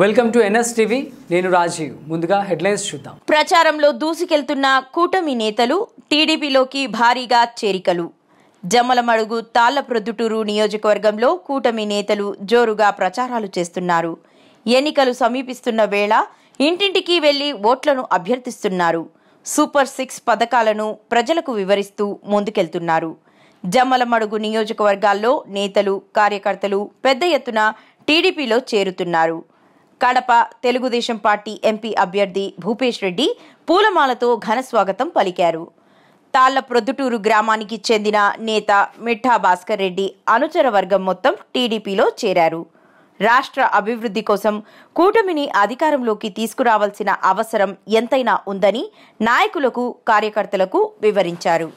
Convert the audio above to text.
Welcome to NS TV. నేను రాజీవ్. ముందుగా headlines చూద్దాం. ప్రచారంలో దూసుకెళ్తున్న కూటమి నేతలు, టీడీపీలోకి భారీగా చేరికలు. జమ్మలమడుగు తాళ్లప్రొద్దుటూరు నియోజకవర్గంలో కూటమి నేతలు జోరుగా ప్రచారాలు చేస్తున్నారు. ఎన్నికలు సమీపిస్తున్న వేళ ఇంటింటికి వెళ్లి ఓట్లను అభ్యర్థిస్తున్నారు. సూపర్ 6 పథకాలను ప్రజలకు వివరిస్తూ ముందుకెళ్తున్నారు. జమ్మలమడుగు నియోజకవర్గాల్లో నేతలు, కార్యకర్తలు పెద్ద ఎత్తున టీడీపీలో చేరుతున్నారు. కడప తెలుగుదేశం పార్టీ ఎంపీ అభ్యర్థి భూపేష్ రెడ్డి పూలమాలతో ఘనస్వాగతం పలికారు. తాళ్లప్రొద్దుటూరు గ్రామానికి చెందిన నేత మిఠా భాస్కర్ రెడ్డి అనుచర వర్గం మొత్తం టీడీపీలో చేరారు. రాష్ట్ర అభివృద్ధి కోసం కూటమిని అధికారంలోకి తీసుకురావాల్సిన అవసరం ఎంతైనా ఉందని నాయకులకు, కార్యకర్తలకు వివరించారు.